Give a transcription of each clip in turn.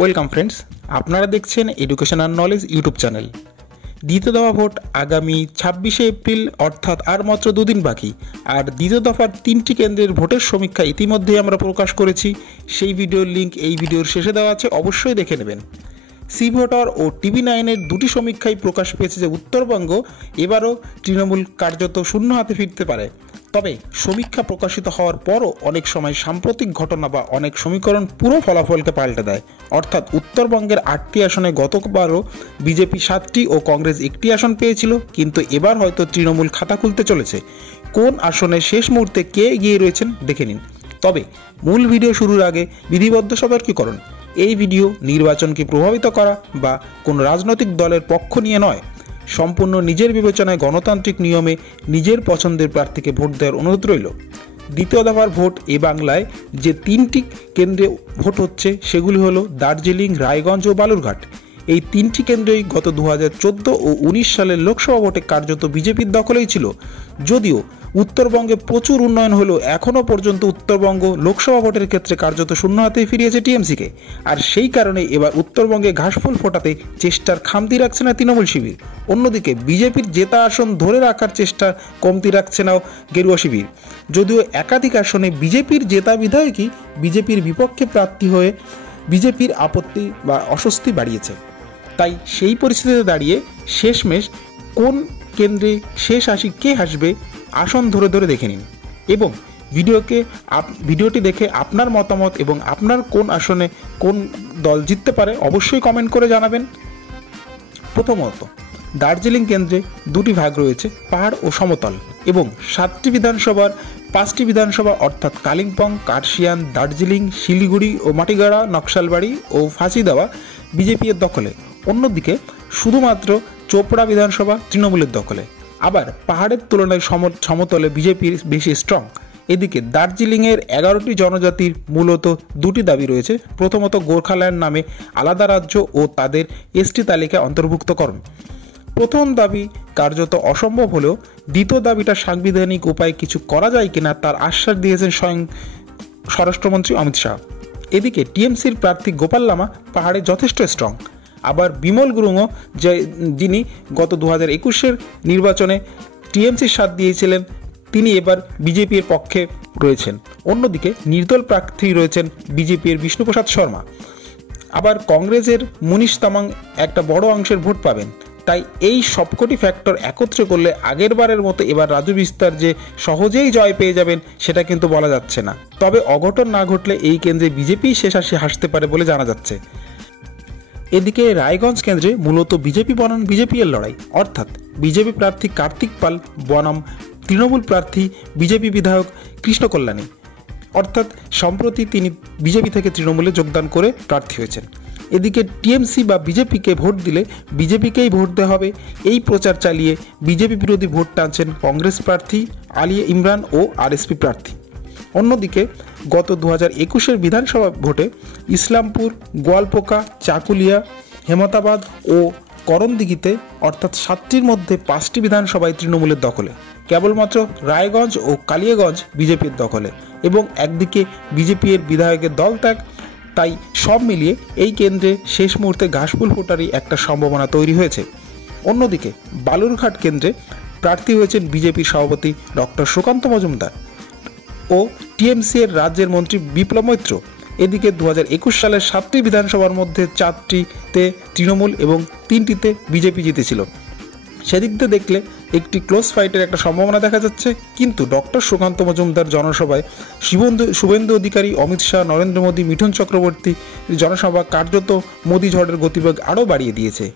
Welcome friends, আপনারা দেখছেন education আর knowledge YouTube channel. দ্বিতীয় দফা ভোট আগামী 26শে এপ্রিল, অর্থাৎ আর মাত্র দুদিন বাকি। আর দ্বিতীয় দফার 3টি কেন্দ্রের ভোটের সমীক্ষা ইতিমধ্যেই আমরা প্রকাশ করেছি। সেই ভিডিওর লিঙ্ক এই ভিডিওর শেষে দেওয়া আছে, অবশ্যই দেখে নেবেন। সি ভোটার ও TV9-এর দুটি সমীক্ষায় প্রকাশ পেয়েছে যে উত্তরবঙ্গ এবারও তৃণমূল কার্যত শূন্য হাতে ফিরতে পারে। তবে সমীক্ষা প্রকাশিত হওয়ার পরও অনেক সময় সাম্প্রতিক ঘটনা বা অনেক সমীকরণ পুরো ফলাফলকে পাল্টে দেয়। অর্থাৎ উত্তরবঙ্গের 8টি আসনে গতবারও বিজেপি 7টি ও কংগ্রেস 1টি আসন পেয়েছিল, কিন্তু এবার হয়তো তৃণমূল খাতা খুলতে চলেছে। কোন আসনে শেষ মুহূর্তে কে এগিয়ে রয়েছেন দেখে নিন। তবে মূল ভিডিও শুরুর আগে বিধিবদ্ধ সতর্কীকরণ, এই ভিডিও নির্বাচনকে প্রভাবিত করা বা কোনো রাজনৈতিক দলের পক্ষ নিয়ে নয়। সম্পূর্ণ নিজের বিবেচনায় গণতান্ত্রিক নিয়মে নিজের পছন্দের প্রার্থীকে ভোট দেওয়ার অনুরোধ রইল। দ্বিতীয় দফার ভোট এ বাংলায় যে 3টি কেন্দ্রে ভোট হচ্ছে সেগুলি হলো দার্জিলিং, রায়গঞ্জ ও বালুরঘাট। এই 3টি কেন্দ্রেই গত 2014 ও 19 সালের লোকসভা ভোটে কার্যত বিজেপির দখলেই ছিল। যদিও উত্তরবঙ্গে প্রচুর উন্নয়ন হলেও এখনও পর্যন্ত উত্তরবঙ্গ লোকসভা ভোটের ক্ষেত্রে কার্যত শূন্য হাতেই ফিরিয়েছে টিএমসিকে। আর সেই কারণে এবার উত্তরবঙ্গে ঘাসফুল ফোটাতে চেষ্টার খামতি রাখছে না তৃণমূল শিবির। অন্যদিকে বিজেপির জেতা আসন ধরে রাখার চেষ্টা কমতি রাখছে না গেরুয়া শিবির। যদিও একাধিক আসনে বিজেপির জেতা বিধায়কই বিজেপির বিপক্ষে প্রার্থী হয়ে বিজেপির আপত্তি বা অস্বস্তি বাড়িয়েছে। তাই সেই পরিস্থিতিতে দাঁড়িয়ে শেষমেশ কোন কেন্দ্রে শেষ হাসি কে হাসবে আসন ধরে ধরে দেখে নিন, এবং ভিডিওটি দেখে আপনার মতামত এবং আপনার কোন আসনে কোন দল জিততে পারে অবশ্যই কমেন্ট করে জানাবেন। প্রথমত, দার্জিলিং কেন্দ্রে দুটি ভাগ রয়েছে, পাহাড় ও সমতল, এবং 7টি বিধানসভার 5টি বিধানসভা অর্থাৎ কালিম্পং, কার্শিয়াং, দার্জিলিং, শিলিগুড়ি ও মাটিগাড়া, নকশালবাড়ি ও ফাঁসিদেওয়া বিজেপি এর দখলে। অন্যদিকে শুধুমাত্র চোপড়া বিধানসভা তৃণমূলের দখলে। আবার পাহাড়ের তুলনায় সমতলে বিজেপির বেশি স্ট্রং। এদিকে দার্জিলিংয়ের 11টি জনজাতির মূলত দুটি দাবি রয়েছে। প্রথমত, গোর্খাল্যান্ড নামে আলাদা রাজ্য ও তাদের এসটি তালিকায় অন্তর্ভুক্তকরণ। প্রথম দাবি কার্যত অসম্ভব হলেও দ্বিতীয় দাবিটা সাংবিধানিক উপায়ে কিছু করা যায় কিনা তার আশ্বাস দিয়েছেন স্বয়ং স্বরাষ্ট্রমন্ত্রী অমিত শাহ। এদিকে টিএমসির প্রার্থী গোপাল লামা পাহাড়ে যথেষ্ট স্ট্রং। আবার বিমল গুরুংও, যিনি গত 2021-এর নির্বাচনে টিএমসির সাথ দিয়েছিলেন, তিনি এবার বিজেপির পক্ষে রয়েছেন। অন্যদিকে নির্দল প্রার্থী রয়েছেন বিজেপির বিষ্ণুপ্রসাদ শর্মা। আবার কংগ্রেসের মুনিশ তামাং একটা বড় অংশের ভোট পাবেন। তাই এই সবকটি ফ্যাক্টর একত্রে করলে আগের বারের মতো এবার রাজু বিস্তার যে সহজেই জয় পেয়ে যাবেন সেটা কিন্তু বলা যাচ্ছে না। তবে অঘটন না ঘটলে এই কেন্দ্রে বিজেপি শেষ হাসি হাসতে পারে বলে জানা যাচ্ছে। এদিকে রায়গঞ্জ কেন্দ্রে মূলত বিজেপি বনাম বিজেপি এর লড়াই, অর্থাৎ বিজেপি প্রার্থী কার্তিক পাল বনাম তৃণমূল প্রার্থী বিজেপি বিধায়ক কৃষ্ণ কল্যাণী। অর্থাৎ সম্প্রতি তিনি বিজেপি থেকে তৃণমূলে যোগদান করে প্রার্থী হয়েছেন। এদিকে টিএমসি বা বিজেপিকে ভোট দিলে বিজেপিকেই ভোট দেওয়া হবে, এই প্রচার চালিয়ে বিজেপি বিরোধী ভোট টানছেন কংগ্রেস প্রার্থী আলিয়া ইমরান ও আরএসপি প্রার্থী। অন্যদিকে গত 2021-এর বিধানসভা ভোটে ইসলামপুর, গোয়ালপোকা, চাকুলিয়া, হেমতাবাদ ও করণদিঘিতে অর্থাৎ 7টির মধ্যে 5টি বিধানসভায় তৃণমূলের দখলে। কেবলমাত্র রায়গঞ্জ ও কালিয়াগঞ্জ বিজেপির দখলে, এবং একদিকে বিজেপি এর বিধায়কের দল ত্যাগ। তাই সব মিলিয়ে এই কেন্দ্রে শেষ মুহূর্তে ঘাসফুল ফোটারই একটা সম্ভাবনা তৈরি হয়েছে। অন্যদিকে বালুরঘাট কেন্দ্রে প্রার্থী হয়েছেন বিজেপির সভাপতি ডক্টর সুকান্ত মজুমদার ও টিএমসি এর রাজ্যের মন্ত্রী বিপ্লব মৈত্র। এদিকে 2021 সালের 7টি বিধানসভার মধ্যে 4টিতে তৃণমূল এবং 3টিতে বিজেপি জিতেছিল। সেদিক দিয়ে দেখলে একটি ক্লোজ ফাইটের একটা সম্ভাবনা দেখা যাচ্ছে। কিন্তু ডক্টর সুকান্ত মজুমদার জনসভায় শুভেন্দু অধিকারী, অমিত শাহ, নরেন্দ্র মোদী, মিঠুন চক্রবর্তী জনসভা কার্যত মোদী ঝড়ের গতিবেগ আরও বাড়িয়ে দিয়েছে।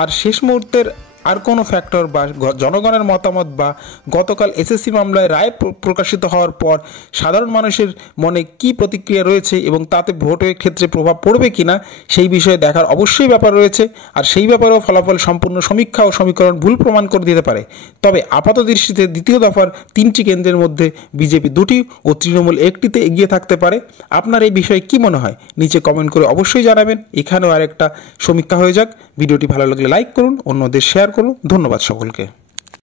আর শেষ মুহূর্তের আর কোনো ফ্যাক্টর বা জনগণের মতামত বা গতকাল এসএসসি মামলায় রায় প্রকাশিত হওয়ার পর সাধারণ মানুষের মনে কী প্রতিক্রিয়া রয়েছে এবং তাতে ভোটের ক্ষেত্রে প্রভাব পড়বে কিনা সেই বিষয়ে দেখার অবশ্যই ব্যাপার রয়েছে। আর সেই ব্যাপারেও ফলাফল সম্পূর্ণ সমীক্ষা ও সমীকরণ ভুল প্রমাণ করে দিতে পারে। তবে আপাত দৃষ্টিতে দ্বিতীয় দফার 3টি কেন্দ্রের মধ্যে বিজেপি 2টি ও তৃণমূল 1টিতে এগিয়ে থাকতে পারে। আপনার এই বিষয়ে কি মনে হয় নিচে কমেন্ট করে অবশ্যই জানাবেন। এখানেও আরেকটা সমীক্ষা হয়ে যাক। ভিডিওটি ভালো লাগলে লাইক করুন, অন্যদের শেয়ার করুন। ধন্যবাদ সকলকে।